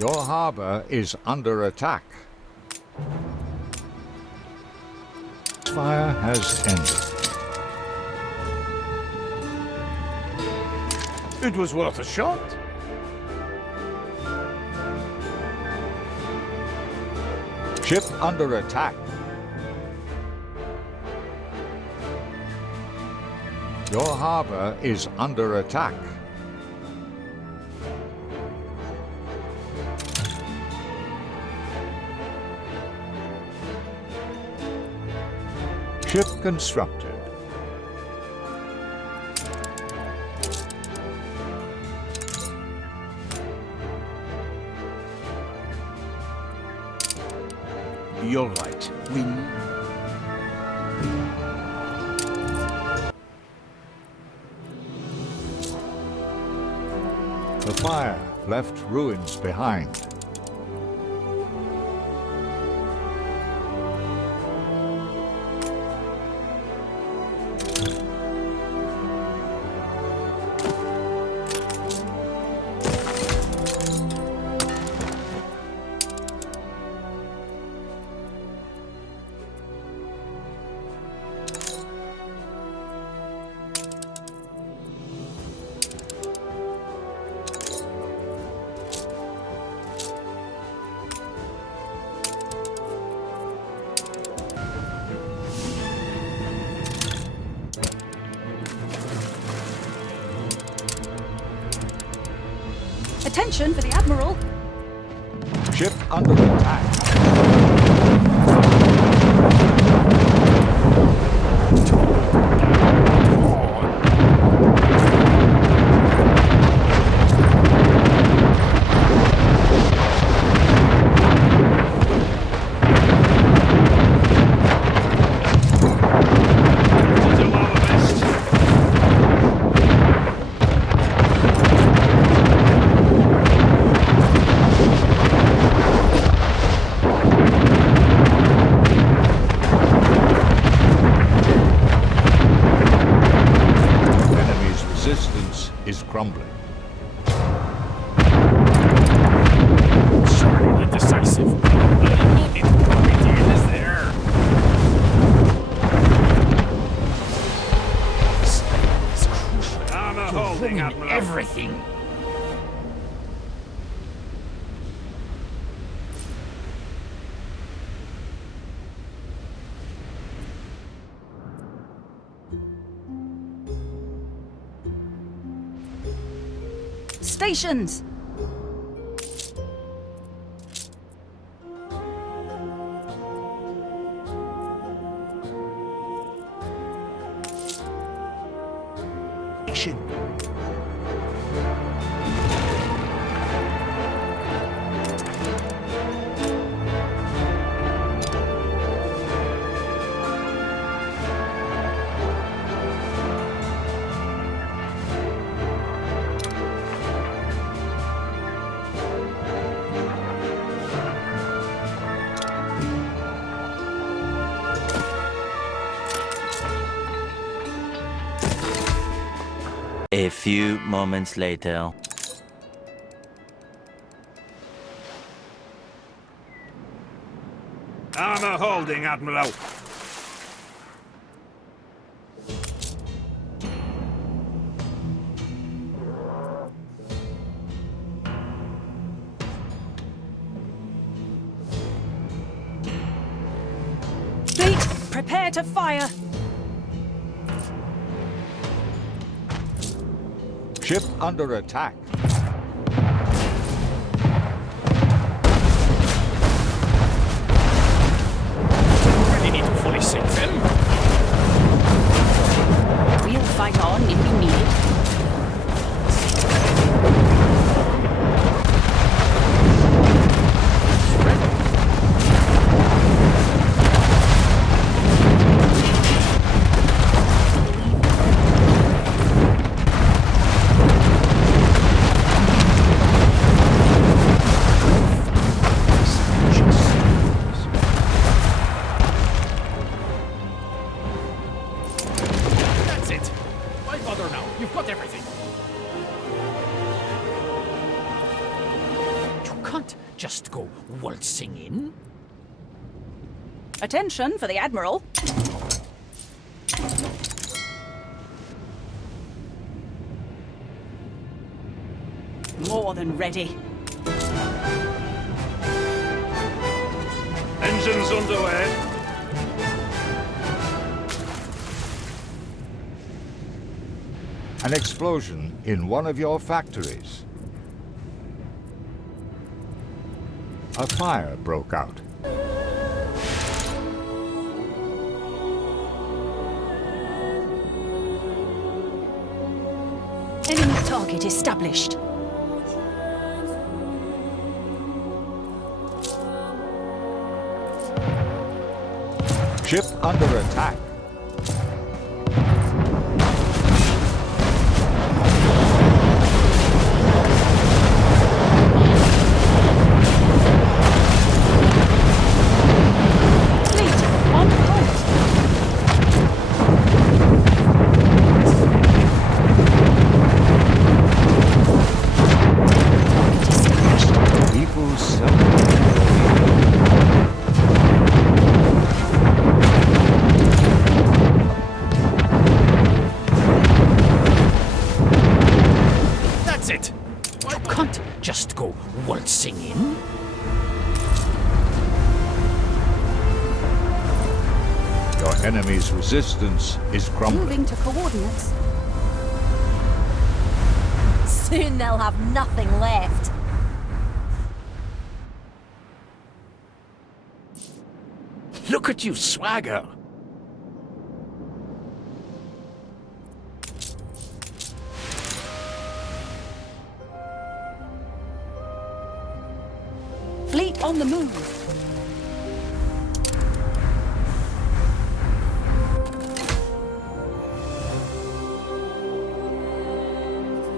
Your harbor is under attack. Fire has ended. It was worth a shot. Ship under attack. Your harbor is under attack. Ship constructed. You're right. The fire left ruins behind. Attention for the Admiral! Ship under attack. Enemy's resistance is crumbling. Surely the decisive. It is there. This is crucial. Armor holding, Admiral. Everything. Stations! Action. A few moments later. Armor holding, Admiral. Fleet, prepare to fire! Ship under attack. Ready need to fully sink them. We'll fight on if we need it. That's it. Why bother now? You've got can't just go waltzing in. Attention for the Admiral. More than ready. Engines underway. An explosion in one of your factories. A fire broke out. Enemy target established. Ship under attack. Fleet on course. Target established. People seldom. That's it. I can't just go waltzing in. Your enemy's resistance is crumbling. Moving to coordinates. Soon they'll have nothing left. Look at you swagger. Fleet on the move.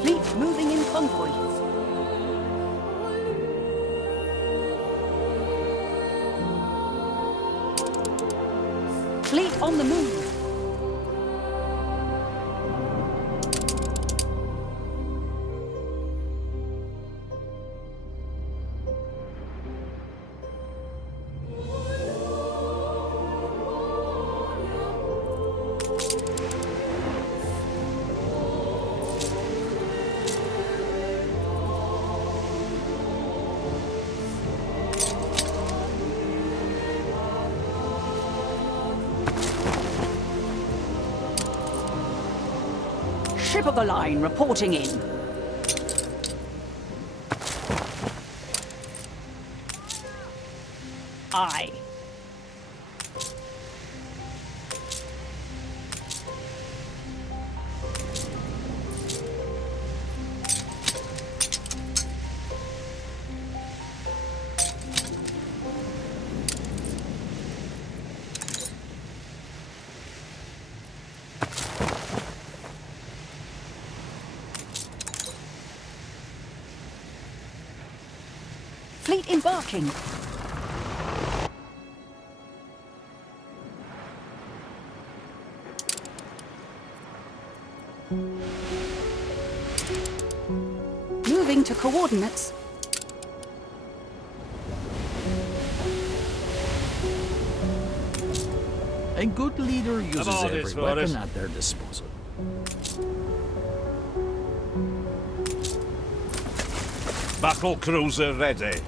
Fleet moving in convoy. Fleet on the move. Ship of the line reporting in. Aye. Fleet embarking. Moving to coordinates. A good leader uses Come on, every it's weapon Forrest. at their disposal. Battle cruiser ready.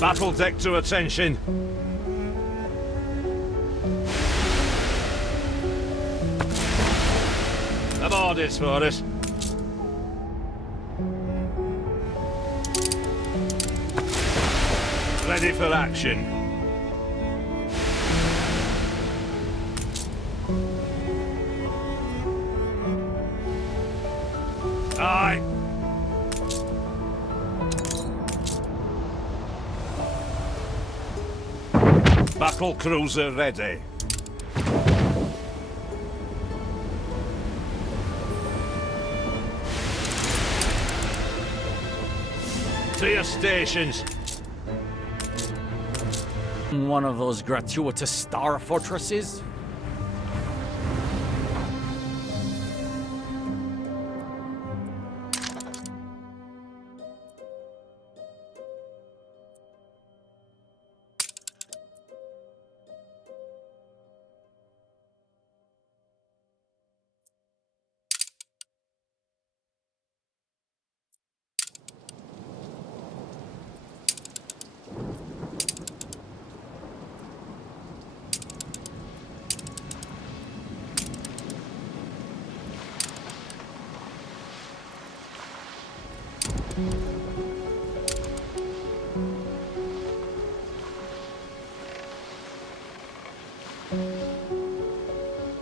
Battle deck to attention. Aboard it for us. Ready for action. Aye. Battle cruiser ready. To your stations. One of those gratuitous star fortresses?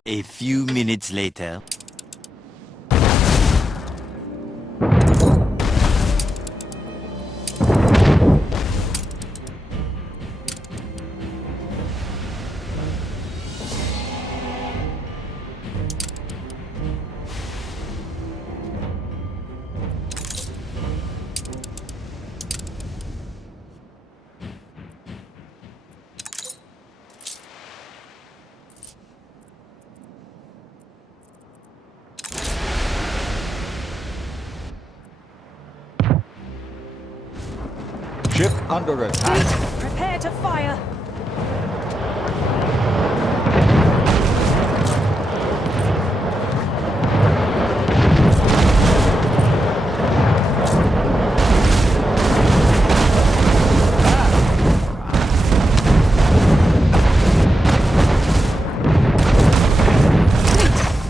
A few minutes later. Ship under attack. Prepare to fire.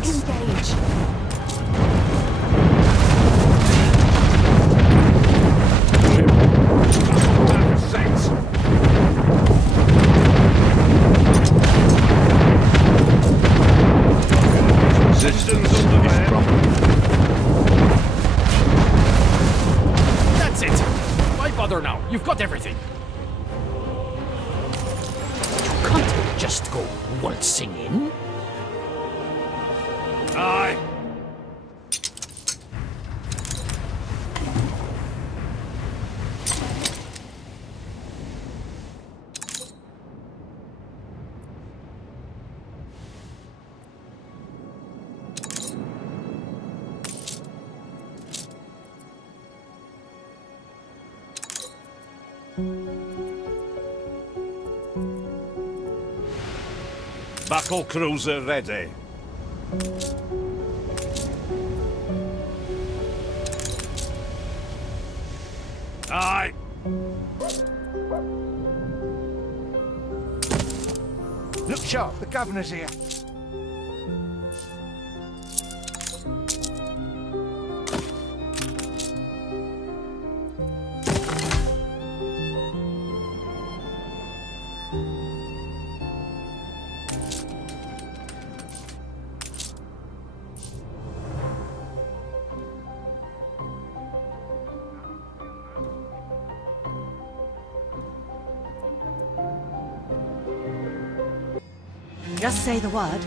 Engage. Sense. Resistance is crumbling. That's it. Why bother now? You've got everything. You can't just go waltzing in. Aye. Battle cruiser ready. Aye. Look sharp, the governor's here. Just say the word.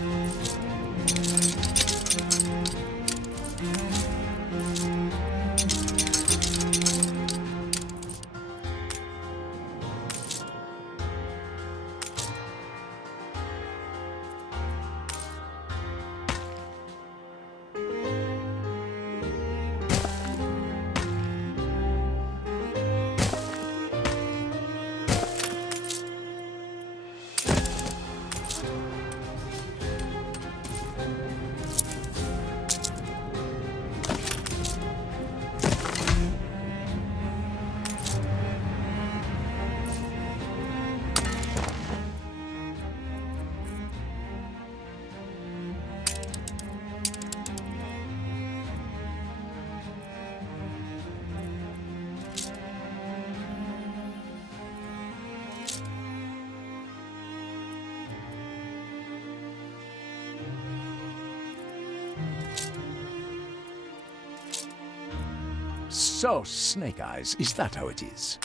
So, Snake Eyes, is that how it is?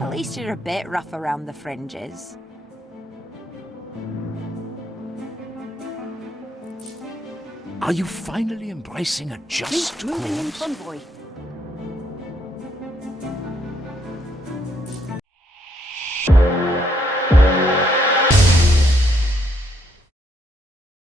At least you're a bit rough around the fringes. Are you finally embracing a just Moving in cause? convoy.